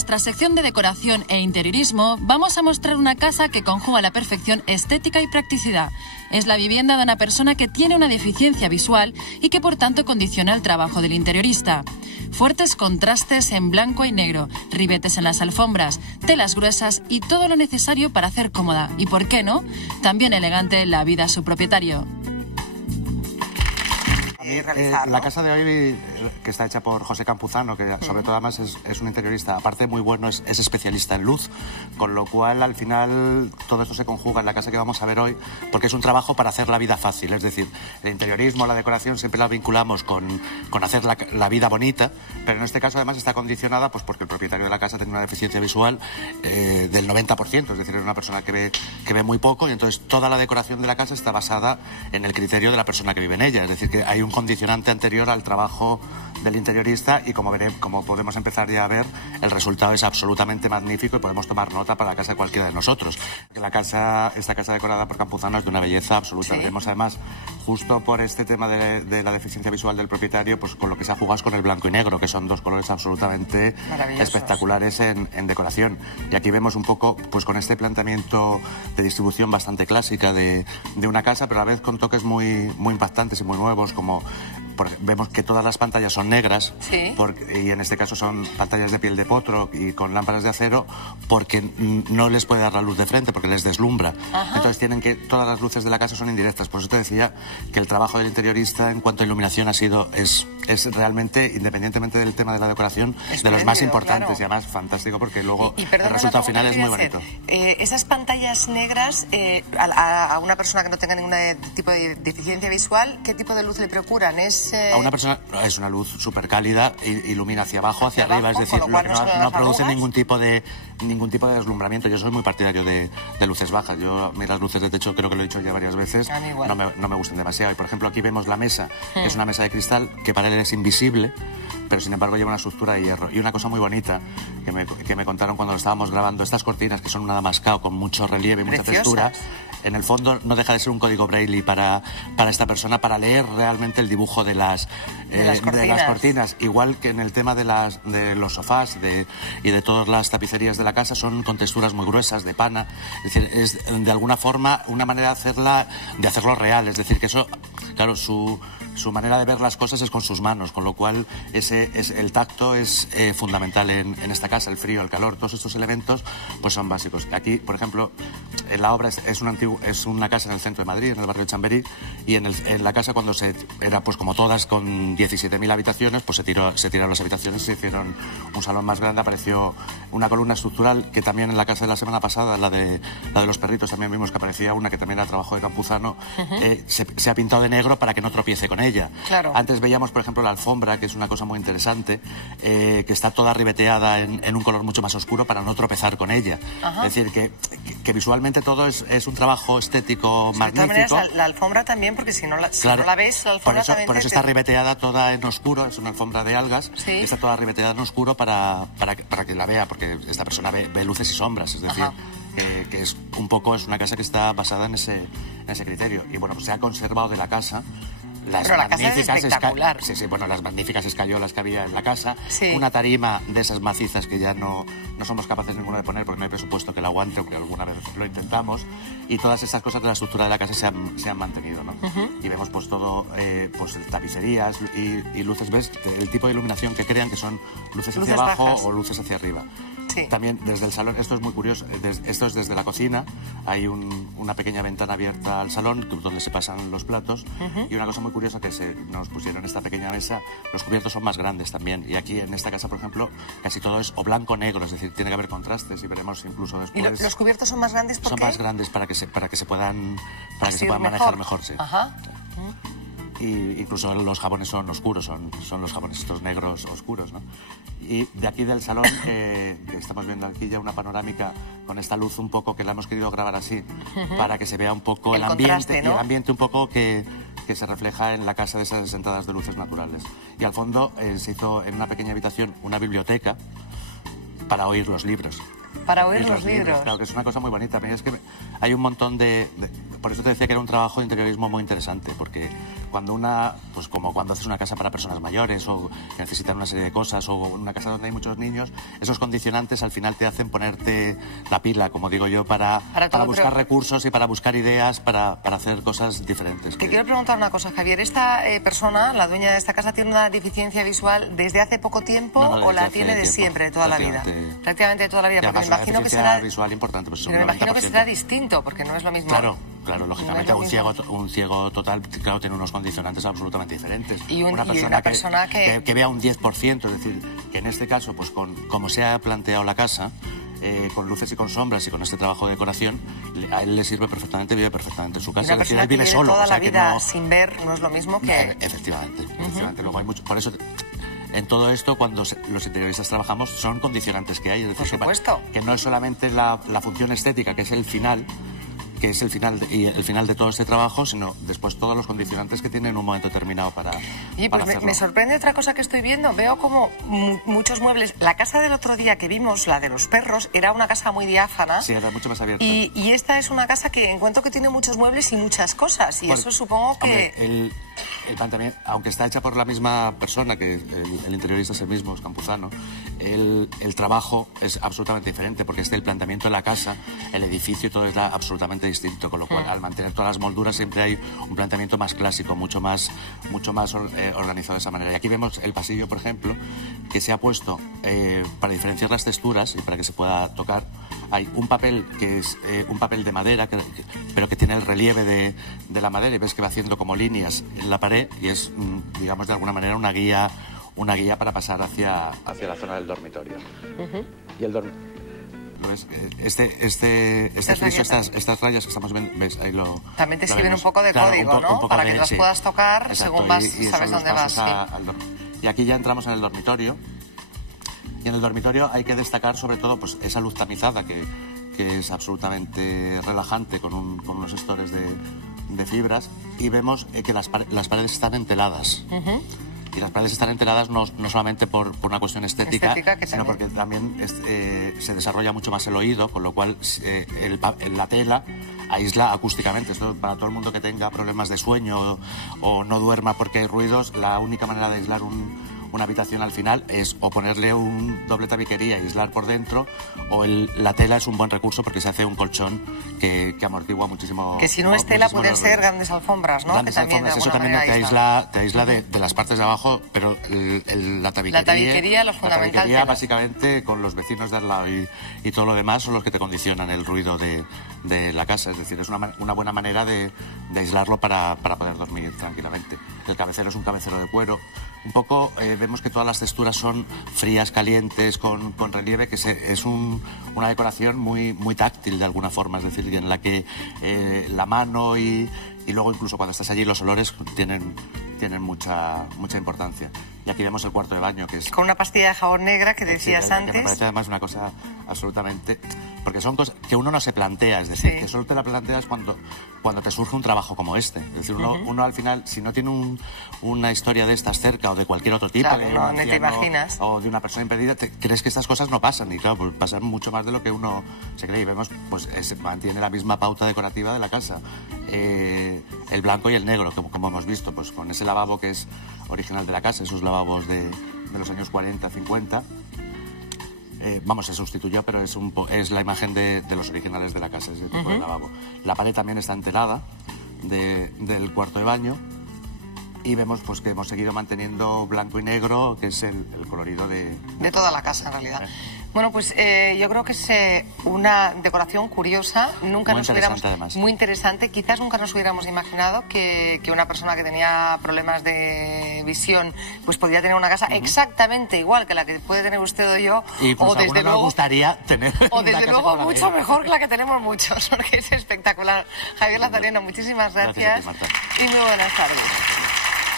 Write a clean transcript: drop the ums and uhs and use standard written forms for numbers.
nuestra sección de decoración e interiorismo vamos a mostrar una casa que conjuga a la perfección estética y practicidad. Es la vivienda de una persona que tiene una deficiencia visual y que por tanto condiciona el trabajo del interiorista. Fuertes contrastes en blanco y negro, ribetes en las alfombras, telas gruesas y todo lo necesario para hacer cómoda y, ¿por qué no?, también elegante la vida a su propietario. La casa de hoy, que está hecha por José Campuzano, que sobre todo además es un interiorista, aparte muy bueno, es especialista en luz, con lo cual al final todo esto se conjuga en la casa que vamos a ver hoy, porque es un trabajo para hacer la vida fácil, es decir, el interiorismo, la decoración siempre la vinculamos con hacer la vida bonita, pero en este caso además está condicionada pues porque el propietario de la casa tiene una deficiencia visual del 90%, es decir, es una persona que ve muy poco, y entonces toda la decoración de la casa está basada en el criterio de la persona que vive en ella, es decir, que hay un condicionante anterior al trabajo del interiorista y como podemos empezar ya a ver, el resultado es absolutamente magnífico y podemos tomar nota para la casa de cualquiera de nosotros. Esta casa decorada por Campuzano es de una belleza absoluta. ¿Sí? Vemos además, justo por este tema de la deficiencia visual del propietario, pues con lo que se ha jugado es con el blanco y negro, que son dos colores absolutamente espectaculares en decoración. Y aquí vemos un poco, pues con este planteamiento de distribución bastante clásica de una casa, pero a la vez con toques muy impactantes y muy nuevos, como vemos que todas las pantallas son negras, sí, y en este caso son pantallas de piel de potro y con lámparas de acero, porque no les puede dar la luz de frente, porque les deslumbra. Ajá. Entonces todas las luces de la casa son indirectas. Por eso te decía que el trabajo del interiorista en cuanto a iluminación es realmente, independientemente del tema de la decoración, de los más importantes, claro. Y además fantástico, porque luego el resultado final es muy bonito. Esas pantallas negras, a una persona que no tenga ningún tipo de deficiencia visual, ¿qué tipo de luz le procuran? A una persona es una luz súper cálida, ilumina hacia abajo, hacia arriba, es decir, no produce ningún tipo de deslumbramiento. Yo soy muy partidario de luces bajas. A mí las luces de techo, creo que lo he dicho ya varias veces, no me gustan demasiado. Y por ejemplo aquí vemos la mesa, que es una mesa de cristal que para él es invisible, pero sin embargo lleva una estructura de hierro. Y una cosa muy bonita que me contaron cuando lo estábamos grabando, estas cortinas que son un damascado con mucho relieve y mucha textura, en el fondo no deja de ser un código Braille para esta persona, para leer realmente el dibujo de las cortinas. Igual que en el tema de los sofás y de todas las tapicerías de la casa, son con texturas muy gruesas, de pana. Es decir, es de alguna forma una manera de hacerlo real. Es decir, que eso, claro, su manera de ver las cosas es con sus manos, con lo cual el tacto es fundamental en esta casa, el frío, el calor, todos estos elementos pues son básicos. Aquí, por ejemplo, en la obra es una casa en el centro de Madrid, en el barrio de Chamberí, y en la casa cuando era pues como todas con 17.000 habitaciones, pues se tiraron las habitaciones, se hicieron un salón más grande, apareció una columna estructural que también en la casa de la semana pasada, la de los perritos, también vimos que aparecía una que también era trabajo de Campuzano, se ha pintado de negro para que no tropiece con ella. Claro. Antes veíamos, por ejemplo, la alfombra, que es una cosa muy interesante, que está toda ribeteada en un color mucho más oscuro para no tropezar con ella. Ajá. Es decir, que visualmente todo es un trabajo estético magnífico. De todas maneras, la alfombra también, porque si no la ves, la alfombra también... Por eso está ribeteada toda en oscuro, es una alfombra de algas, sí, y está toda ribeteada en oscuro para que la vea, porque esta persona ve luces y sombras, es decir... Que es una casa que está basada en ese criterio. Y bueno, pues se ha conservado de la casa las magníficas escayolas que había en la casa, sí, una tarima de esas macizas que ya no somos capaces ninguno de poner porque no hay presupuesto que la aguante, aunque alguna vez lo intentamos, y todas estas cosas de la estructura de la casa se han mantenido, ¿no? Y vemos pues todo, pues tapicerías y luces, ves el tipo de iluminación que crean, que son luces hacia abajo bajas o luces hacia arriba. Sí. También desde el salón, esto es muy curioso, esto es desde la cocina, hay una pequeña ventana abierta al salón donde se pasan los platos, y una cosa muy curiosa que nos pusieron esta pequeña mesa, los cubiertos son más grandes también, y aquí en esta casa, por ejemplo, casi todo es o blanco o negro, es decir, tiene que haber contrastes, y veremos incluso después... ¿Y los cubiertos son más grandes por qué? Son más grandes para que se puedan manejar mejor, sí. Ajá. Y incluso los jabones son oscuros, son los jabones estos negros oscuros, ¿no? Y de aquí del salón, que estamos viendo aquí ya una panorámica con esta luz un poco que la hemos querido grabar así, para que se vea un poco el ambiente, ¿no? Y el ambiente un poco que se refleja en la casa de esas sentadas de luces naturales. Y al fondo se hizo en una pequeña habitación una biblioteca para oír los libros. Para oír los libros. Claro, que es una cosa muy bonita. Es que hay un montón por eso te decía que era un trabajo de interiorismo muy interesante, porque cuando pues como cuando haces una casa para personas mayores o que necesitan una serie de cosas, o una casa donde hay muchos niños, esos condicionantes al final te hacen ponerte la pila, como digo yo, para buscar recursos y para buscar ideas, para hacer cosas diferentes. Te quiero preguntar una cosa, Javier. ¿Esta persona, la dueña de esta casa, tiene una deficiencia visual desde hace poco tiempo o la tiene de siempre, de toda la vida? Prácticamente de toda la vida, porque me imagino que será visual importante, pues pero me imagino que será distinto, porque no es lo mismo. Claro, lógicamente un ciego total, claro, tiene unos condicionantes absolutamente diferentes. Y una persona que vea un 10%, es decir, que en este caso, pues como se ha planteado la casa, con luces y con sombras y con este trabajo de decoración, a él le sirve perfectamente, vive perfectamente en su casa. Una persona que vive solo, toda la vida sin ver no es lo mismo que... Efectivamente. Luego hay mucho, por eso... En todo esto, cuando los interioristas trabajamos, son condicionantes que hay. Es decir, por supuesto. Que no es solamente la función estética, que es el final, y el final de todo este trabajo, sino después todos los condicionantes que tiene en un momento determinado para hacerlo. Me sorprende otra cosa que estoy viendo. Veo como muchos muebles. La casa del otro día que vimos, la de los perros, era una casa muy diáfana. Sí, era mucho más abierta. Y esta es una casa que encuentro que tiene muchos muebles y muchas cosas. Y bueno, eso supongo que... Hombre, también, aunque está hecha por la misma persona, que el interiorista es el mismo, es Campuzano, el trabajo es absolutamente diferente, porque el planteamiento de la casa, el edificio y todo es absolutamente distinto, con lo cual al mantener todas las molduras siempre hay un planteamiento más clásico, mucho más organizado de esa manera. Y aquí vemos el pasillo, por ejemplo, que se ha puesto para diferenciar las texturas y para que se pueda tocar. Hay un papel que es un papel de madera, pero que tiene el relieve de la madera, y ves que va haciendo como líneas en la pared, y es, digamos, de alguna manera una guía para pasar hacia la zona del dormitorio. Y el dormitorio... Este friso, estas rayas que estamos viendo, ¿ves? Ahí también te escriben un poco de código, ¿no? Para que las puedas tocar. Exacto, según vas, sabes dónde vas. Y aquí ya entramos en el dormitorio. Y en el dormitorio hay que destacar sobre todo pues esa luz tamizada que es absolutamente relajante, con unos estores de fibras, y vemos que las paredes están enteladas. Y las paredes están enteradas no solamente por una cuestión estética sino porque también se desarrolla mucho más el oído, con lo cual la tela aísla acústicamente. Esto, para todo el mundo que tenga problemas de sueño o no duerma porque hay ruidos, la única manera de aislar una habitación al final es o ponerle un doble tabiquería y aislar por dentro, o la tela es un buen recurso porque se hace un colchón que amortigua muchísimo. Que si no es tela pueden ser grandes alfombras, ¿no? Grandes alfombras, eso también te aísla de las partes de abajo, pero la tabiquería, lo fundamental. La tabiquería, básicamente, con los vecinos de al lado y todo lo demás, son los que te condicionan el ruido de la casa. Es decir, es una buena manera de aislarlo para poder dormir tranquilamente. El cabecero es un cabecero de cuero. Un poco vemos que todas las texturas son frías, calientes, con relieve, que es una decoración muy táctil de alguna forma, es decir, en la que la mano y luego incluso cuando estás allí los olores tienen mucha importancia. Y aquí vemos el cuarto de baño, que es... Con una pastilla de jabón negra que decías antes. Que me parece además una cosa absolutamente... Porque son cosas que uno no se plantea, es decir, que solo te la planteas cuando te surge un trabajo como este. Es decir, uno al final, si no tiene una historia de estas cerca o de cualquier otro tipo, claro, no te imaginas. O de una persona impedida, crees que estas cosas no pasan. Y claro, pues pasan mucho más de lo que uno se cree. Y vemos, pues mantiene la misma pauta decorativa de la casa. El blanco y el negro, como hemos visto, pues con ese lavabo que es original de la casa, esos lavabos de los años 40, 50. Se sustituyó, pero es la imagen de los originales de la casa, ese tipo de lavabo. La pared también está enterada del cuarto de baño, y vemos pues que hemos seguido manteniendo blanco y negro, que es el colorido de toda la casa en realidad. Bueno, pues yo creo que es una decoración curiosa. Muy interesante. Quizás nunca nos hubiéramos imaginado que una persona que tenía problemas de visión pues podría tener una casa exactamente igual que la que puede tener usted o yo. Y pues desde luego gustaría tener o desde luego mucho mejor que la que tenemos muchos, porque es espectacular. Javier Lazareno, muchísimas gracias. Gracias a ti, Marta. Y muy buenas tardes.